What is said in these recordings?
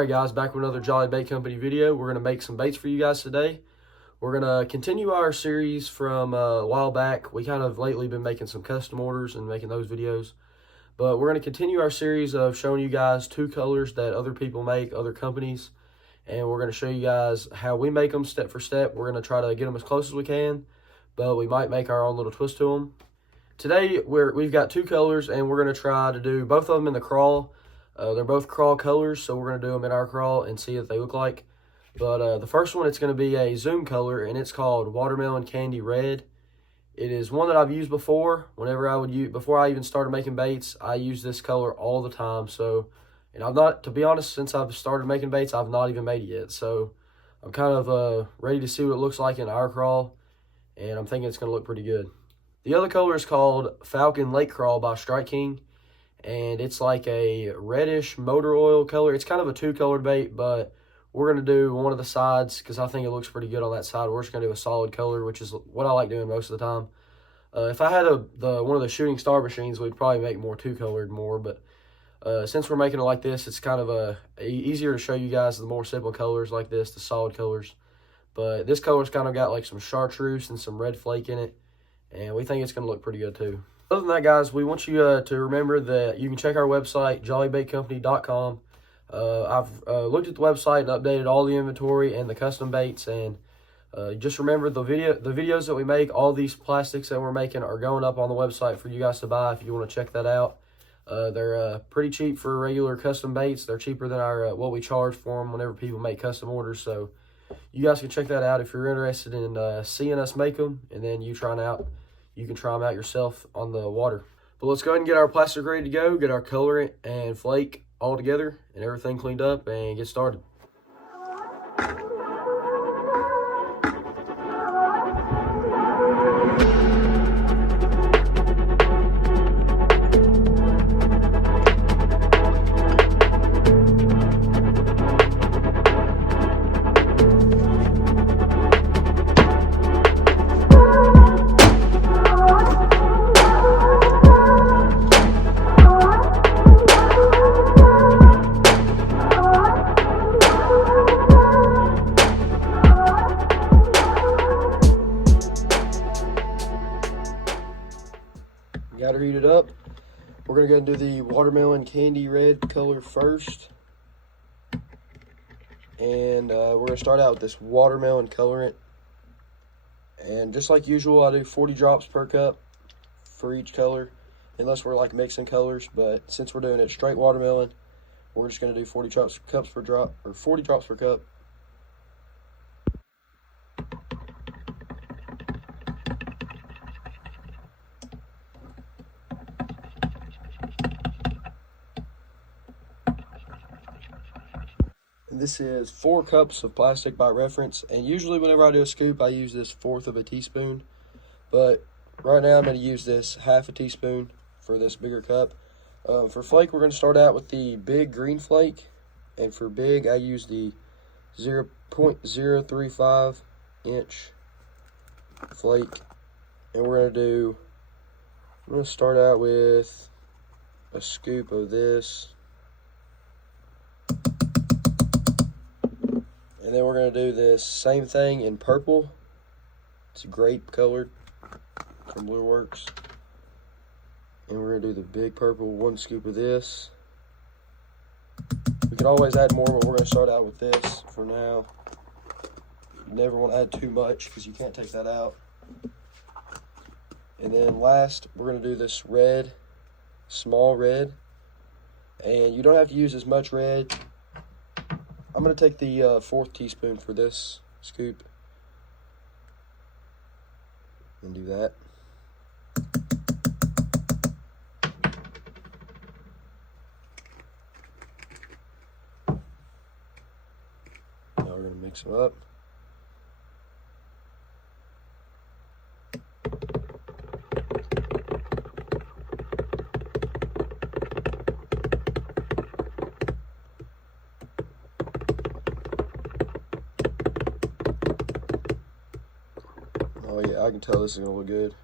Alright guys, back with another Jolly Bait Company video. We're going to make some baits for you guys today. We're going to continue our series from a while back. We kind of lately been making some custom orders and making those videos. But we're going to continue our series of showing you guys two colors that other people make, other companies. And we're going to show you guys how we make them step for step. We're going to try to get them as close as we can, but we might make our own little twist to them. Today, we've got two colors, and we're going to try to do both of them in the Craw. They're both Craw colors, so we're going to do them in our Craw and see what they look like. But the first one, it's going to be a Zoom color, and it's called Watermelon Candy Red. It is one that I've used before. Before I even started making baits, I use this color all the time. So, and I've not, to be honest, since I've started making baits, I've not even made it yet. So, I'm kind of ready to see what it looks like in our Craw, and I'm thinking it's going to look pretty good. The other color is called Falcon Lake Craw by Strike King. And it's like a reddish motor oil color. It's kind of a two-colored bait, but we're going to do one of the sides because I think it looks pretty good on that side. We're just going to do a solid color, which is what I like doing most of the time. If I had one of the shooting star machines, we'd probably make more two-colored more, but since we're making it like this, it's kind of easier to show you guys the more simple colors like this, the solid colors. But this color's kind of got like some chartreuse and some red flake in it, and we think it's going to look pretty good too. Other than that, guys, we want you to remember that you can check our website, jollybaitcompany.com. I've looked at the website and updated all the inventory and the custom baits. And just remember the videos that we make, all these plastics that we're making are going up on the website for you guys to buy if you want to check that out. They're pretty cheap for regular custom baits. They're cheaper than our what we charge for them whenever people make custom orders. So you guys can check that out if you're interested in seeing us make them, and then you can try them out yourself on the water. But let's go ahead and get our plastic ready to go, get our colorant and flake all together and everything cleaned up, and get started. Got her heated up. We're going to go and do the watermelon candy red color first. And we're going to start out with this watermelon colorant. And just like usual, I do 40 drops per cup for each color, unless we're like mixing colors. But since we're doing it straight watermelon, we're just going to do 40 drops per cup. This is 4 cups of plastic by reference, and usually whenever I do a scoop, I use this 1/4 of a teaspoon. But right now I'm going to use this 1/2 teaspoon for this bigger cup. For flake, we're going to start out with the big green flake, and for big, I use the 0.035 inch flake. And I'm going to start out with a scoop of this. And then we're going to do this same thing in purple. It's grape colored from Blue Works. And we're going to do the big purple, 1 scoop of this. We can always add more, but we're going to start out with this for now. You never want to add too much because you can't take that out. And then last, we're going to do this red, small red. And you don't have to use as much red. I'm going to take the 4th teaspoon for this scoop and do that. Now we're going to mix them up. Oh yeah, I can tell this is gonna look good.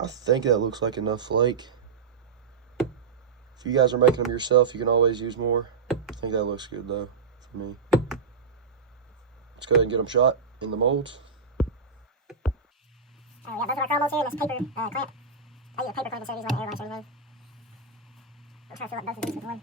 I think that looks like enough flake. If you guys are making them yourself, you can always use more. I think that looks good though for me. Let's go ahead and get them shot in the molds. We got both of our Craw molds here in this paper clamp. I use a paper clamp instead of using like an air washer or anything. I'm trying to fill up both of these with one.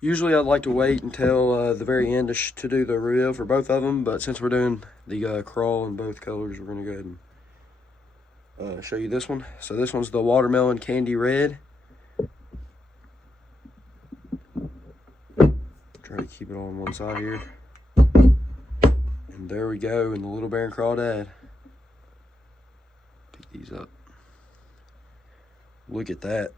Usually I'd like to wait until the very end to do the reveal for both of them, but since we're doing the Craw in both colors, we're going to go ahead and show you this one. So this one's the watermelon candy red. Try to keep it on one side here. And there we go, in the Little Bear and Crawdad. Pick these up. Look at that.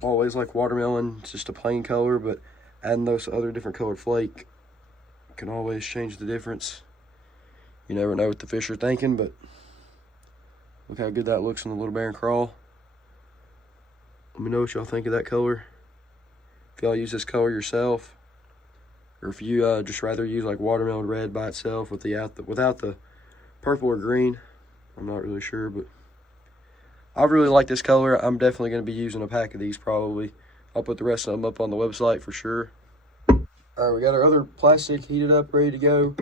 Always like watermelon, it's just a plain color, but adding those other different colored flake can always change the difference. You never know what the fish are thinking, but look how good that looks in the Little Bear and Craw. Let me know what y'all think of that color. If y'all use this color yourself, or if you just rather use like watermelon red by itself without the purple or green. I'm not really sure, but I really like this color. I'm definitely going to be using a pack of these probably. I'll put the rest of them up on the website for sure. Alright, we got our other plastic heated up, ready to go.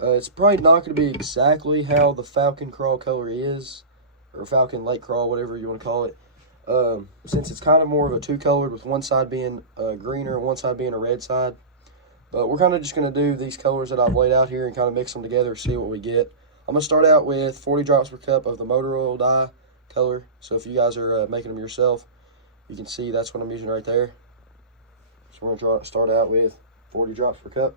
It's probably not going to be exactly how the Falcon Craw color is, or Falcon Lake Craw, whatever you want to call it. Since it's kind of more of a two-colored, with one side being greener and one side being a red side. But we're kind of just going to do these colors that I've laid out here and kind of mix them together, see what we get. I'm going to start out with 40 drops per cup of the motor oil dye color. So if you guys are making them yourself, you can see that's what I'm using right there. So we're going to start out with 40 drops per cup.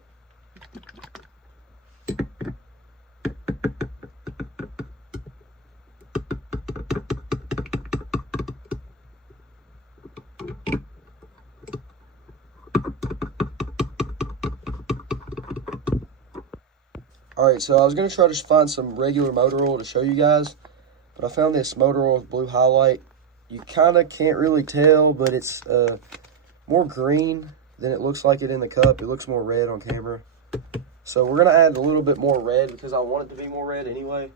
Alright, so I was going to try to find some regular motor oil to show you guys, but I found this motor oil with blue highlight. You kind of can't really tell, but it's more green than it looks like it in the cup. It looks more red on camera. So we're going to add a little bit more red because I want it to be more red anyway.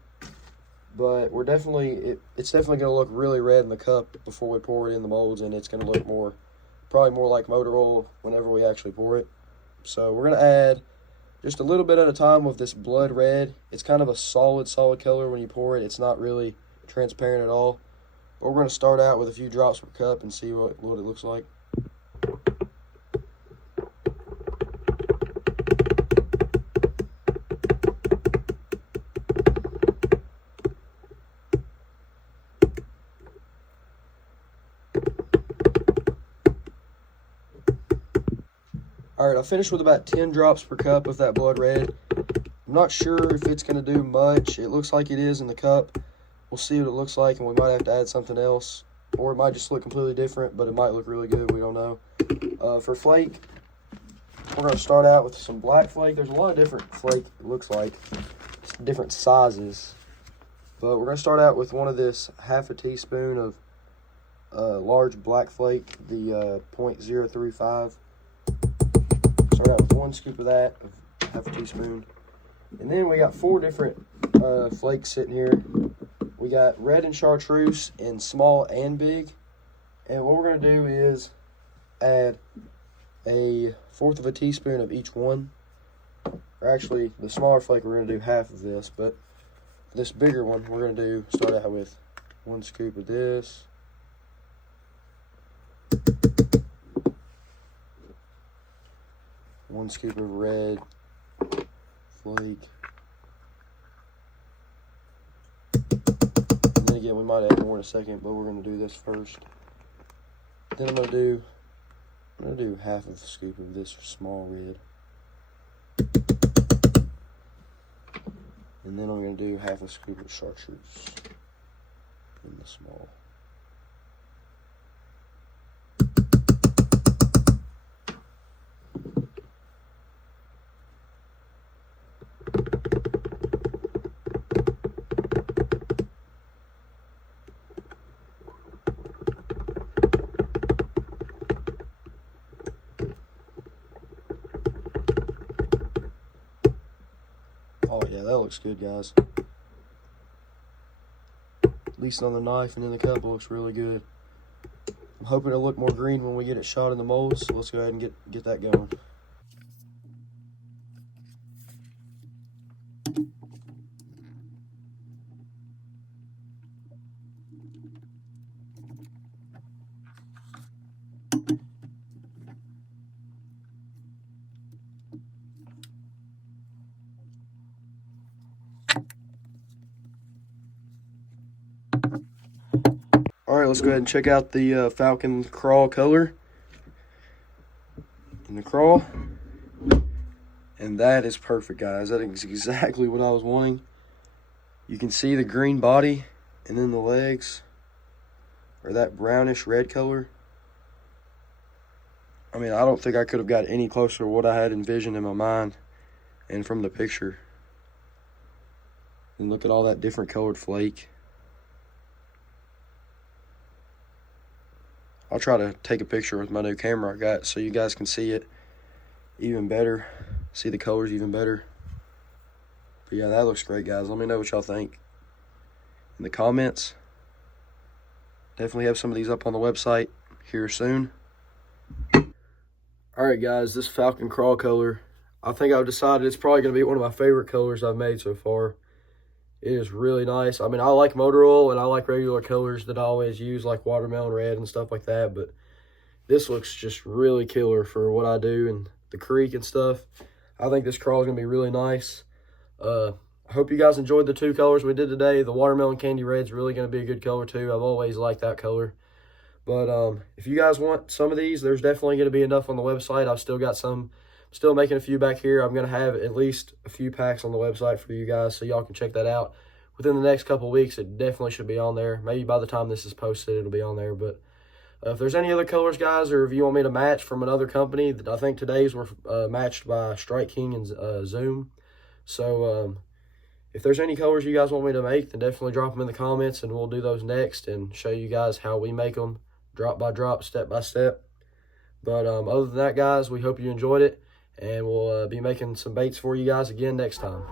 But we're definitely, it's definitely going to look really red in the cup before we pour it in the molds, and it's going to look probably more like motor oil whenever we actually pour it. So we're going to add just a little bit at a time with this blood red. It's kind of a solid color when you pour it. It's not really transparent at all. But we're going to start out with a few drops per cup and see what it looks like. Alright, I finished with about 10 drops per cup of that blood red. I'm not sure if it's going to do much. It looks like it is in the cup. We'll see what it looks like, and we might have to add something else. Or it might just look completely different, but it might look really good. We don't know. For flake, we're going to start out with some black flake. There's a lot of different flake, it looks like. Different sizes. But we're going to start out with one of this half a teaspoon of large black flake, the 0.035. Start out with 1 scoop of that, of half a teaspoon. And then we got 4 different flakes sitting here. We got red and chartreuse in small and big. And what we're going to do is add a 1/4 of a teaspoon of each one. Or actually, the smaller flake, we're going to do half of this. But this bigger one, we're going to start out with 1 scoop of this. One scoop of red flake. And then again, we might add more in a second, but we're going to do this first. Then I'm going to do half of a scoop of this small red. And then I'm going to do half a scoop of chartreuse in the small. Oh yeah, that looks good, guys. At least on the knife and in the cup, it looks really good. I'm hoping it'll look more green when we get it shot in the molds. So let's go ahead and get that going. All right, let's go ahead and check out the Falcon Craw color in the Craw. And that is perfect, guys. That is exactly what I was wanting. You can see the green body, and then the legs are that brownish red color. I mean, I don't think I could have got any closer to what I had envisioned in my mind and from the picture. And look at all that different colored flake. I'll try to take a picture with my new camera I got so you guys can see it even better. See the colors even better. But yeah, that looks great, guys. Let me know what y'all think in the comments. Definitely have some of these up on the website here soon. Alright guys, this Falcon Craw color, I think I've decided it's probably going to be one of my favorite colors I've made so far. It is really nice. I mean, I like motor oil and I like regular colors that I always use, like watermelon red and stuff like that, but this looks just really killer for what I do and the creek and stuff. I think this Craw is going to be really nice. I hope you guys enjoyed the two colors we did today. The watermelon candy red is really going to be a good color too. I've always liked that color. But if you guys want some of these, there's definitely going to be enough on the website. I've still got some. I'm still making a few back here. I'm going to have at least a few packs on the website for you guys, so y'all can check that out. Within the next couple of weeks, it definitely should be on there. Maybe by the time this is posted, it'll be on there. But if there's any other colors, guys, or if you want me to match from another company, I think today's were matched by Strike King and Zoom. So if there's any colors you guys want me to make, then definitely drop them in the comments, and we'll do those next and show you guys how we make them drop by drop, step by step. But other than that, guys, we hope you enjoyed it, and we'll be making some baits for you guys again next time.